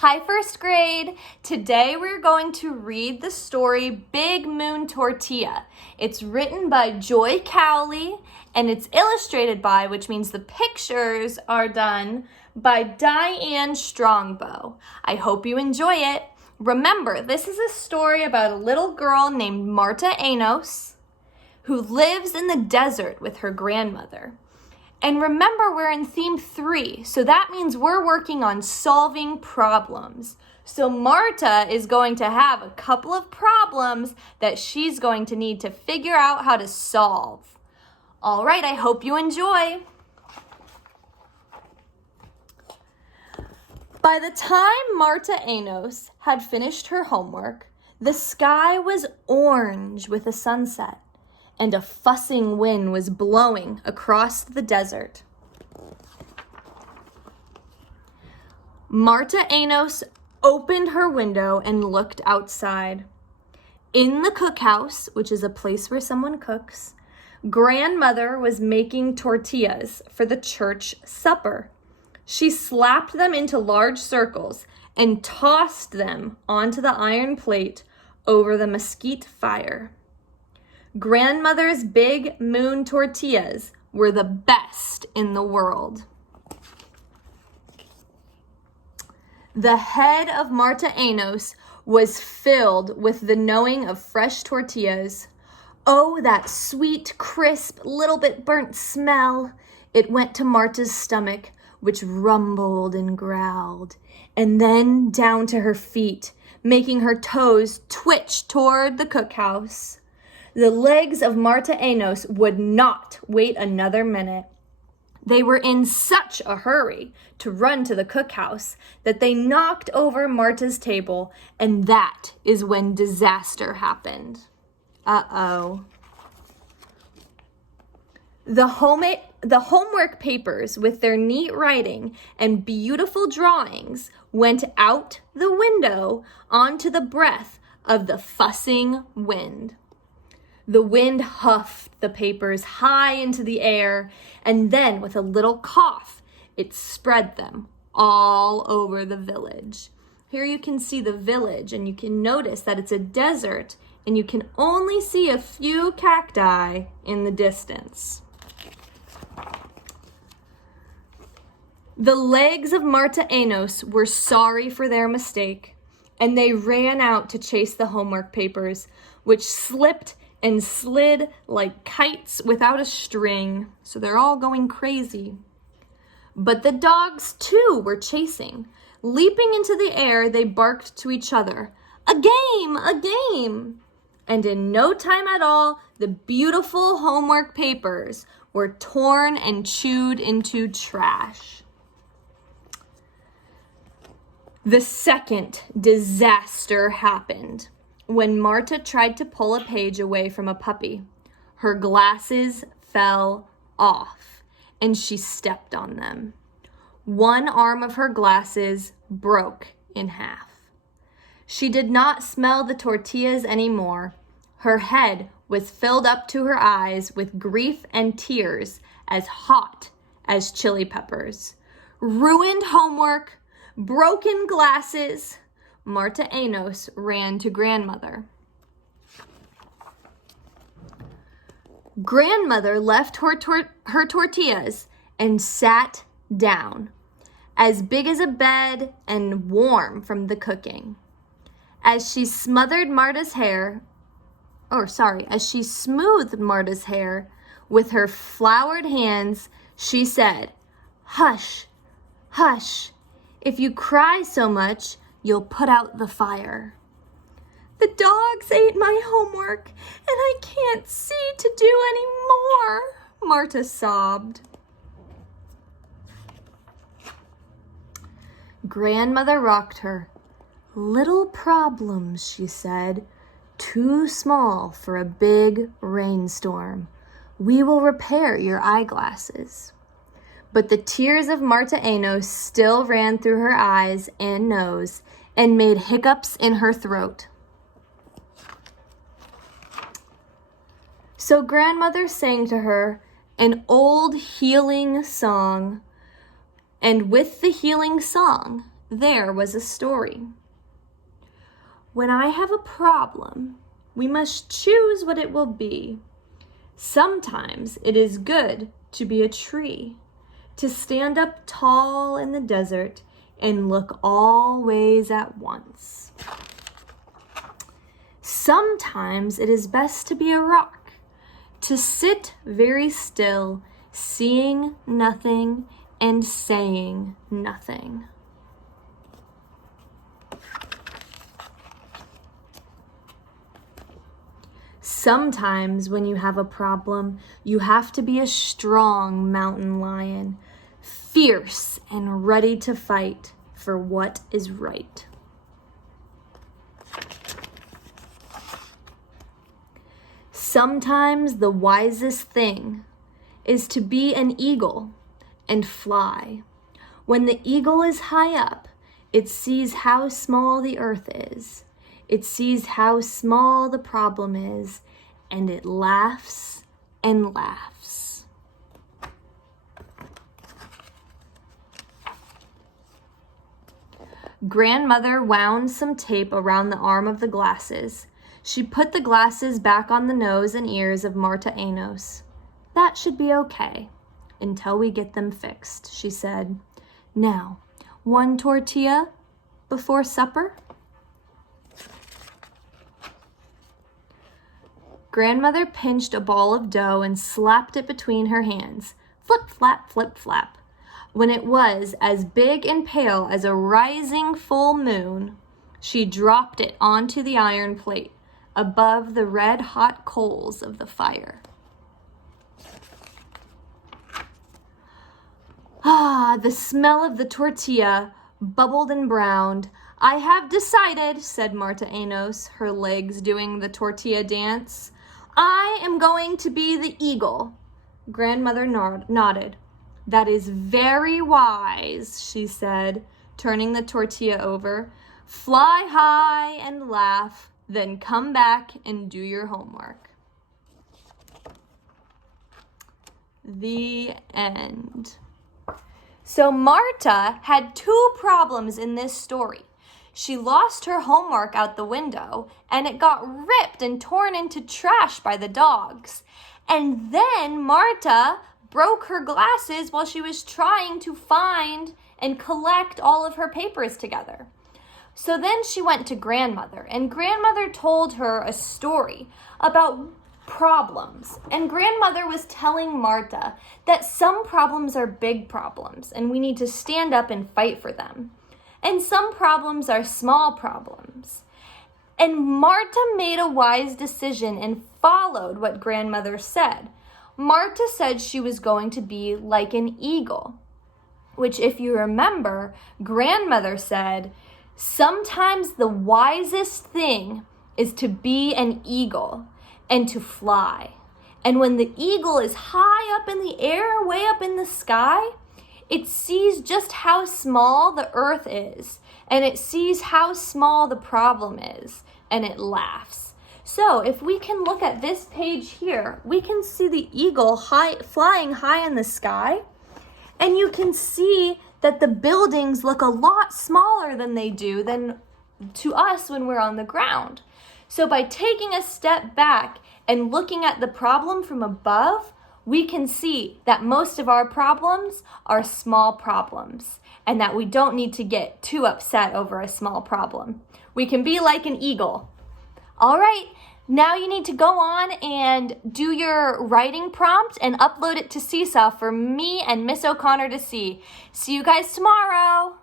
Hi, first grade. Today we're going to read the story Big Moon Tortilla. It's written by Joy Cowley and it's illustrated by, which means the pictures are done, by Diane Strongbow. I hope you enjoy it. Remember, this is a story about a little girl named Marta Anos who lives in the desert with her grandmother. And remember, we're in theme 3, so that means we're working on solving problems. So Marta is going to have a couple of problems that she's going to need to figure out how to solve. All right, I hope you enjoy. By the time Marta Anos had finished her homework, the sky was orange with a sunset, and a fussing wind was blowing across the desert. Marta Anos opened her window and looked outside. In the cookhouse, which is a place where someone cooks, grandmother was making tortillas for the church supper. She slapped them into large circles and tossed them onto the iron plate over the mesquite fire. Grandmother's Big Moon tortillas were the best in the world. The head of Marta Anos was filled with the knowing of fresh tortillas. Oh, that sweet, crisp, little bit burnt smell. It went to Marta's stomach, which rumbled and growled, and then down to her feet, making her toes twitch toward the cookhouse. The legs of Marta Anos would not wait another minute. They were in such a hurry to run to the cookhouse that they knocked over Marta's table, and that is when disaster happened. Uh-oh. The homework papers with their neat writing and beautiful drawings went out the window onto the breath of the fussing wind. The wind huffed the papers high into the air, and then with a little cough, it spread them all over the village. Here you can see the village, and you can notice that it's a desert, and you can only see a few cacti in the distance. The legs of Marta Anos were sorry for their mistake, and they ran out to chase the homework papers, which slipped and slid like kites without a string, so they're all going crazy. But the dogs, too, were chasing. Leaping into the air, they barked to each other, "A game! A game!" And in no time at all, the beautiful homework papers were torn and chewed into trash. The second disaster happened when Marta tried to pull a page away from a puppy. Her glasses fell off, and she stepped on them. One arm of her glasses broke in half. She did not smell the tortillas anymore. Her head was filled up to her eyes with grief and tears as hot as chili peppers. Ruined homework, broken glasses. Marta Anos ran to grandmother. Grandmother left her tortillas and sat down, as big as a bed and warm from the cooking. As she smoothed Marta's hair with her floured hands, she said, "Hush, hush, if you cry so much, you'll put out the fire." "The dogs ate my homework, and I can't see to do any more," Marta sobbed. Grandmother rocked her. "Little problems," she said, "too small for a big rainstorm. We will repair your eyeglasses." But the tears of Marta Anos still ran through her eyes and nose and made hiccups in her throat. So grandmother sang to her an old healing song, and with the healing song there was a story. When I have a problem, we must choose what it will be. Sometimes it is good to be a tree, to stand up tall in the desert and look all ways at once. Sometimes it is best to be a rock, to sit very still, seeing nothing and saying nothing. Sometimes when you have a problem, you have to be a strong mountain lion, fierce and ready to fight for what is right. Sometimes the wisest thing is to be an eagle and fly. When the eagle is high up, it sees how small the earth is. It sees how small the problem is, and it laughs and laughs. Grandmother wound some tape around the arm of the glasses. She put the glasses back on the nose and ears of Marta Enos. That should be okay until we get them fixed, she said. Now, one tortilla before supper? Grandmother pinched a ball of dough and slapped it between her hands. Flip, flap, flip, flap. When it was as big and pale as a rising full moon, she dropped it onto the iron plate above the red-hot coals of the fire. Ah, the smell of the tortilla bubbled and browned. I have decided, said Marta Enos, her legs doing the tortilla dance. I am going to be the eagle. Grandmother nodded. That is very wise, she said, turning the tortilla over. Fly high and laugh, then come back and do your homework. The end. So Marta had two problems in this story. She lost her homework out the window, and it got ripped and torn into trash by the dogs. And then Marta broke her glasses while she was trying to find and collect all of her papers together. So then she went to Grandmother, and Grandmother told her a story about problems. And Grandmother was telling Marta that some problems are big problems, and we need to stand up and fight for them. And some problems are small problems. And Marta made a wise decision and followed what Grandmother said. Marta said she was going to be like an eagle, which, if you remember, Grandmother said, sometimes the wisest thing is to be an eagle and to fly. And when the eagle is high up in the air, way up in the sky, it sees just how small the earth is, and it sees how small the problem is, and it laughs. So if we can look at this page here, we can see the eagle flying high in the sky, and you can see that the buildings look a lot smaller than they do than to us when we're on the ground. So by taking a step back and looking at the problem from above, we can see that most of our problems are small problems and that we don't need to get too upset over a small problem. We can be like an eagle. All right, now you need to go on and do your writing prompt and upload it to Seesaw for me and Miss O'Connor to see. See you guys tomorrow.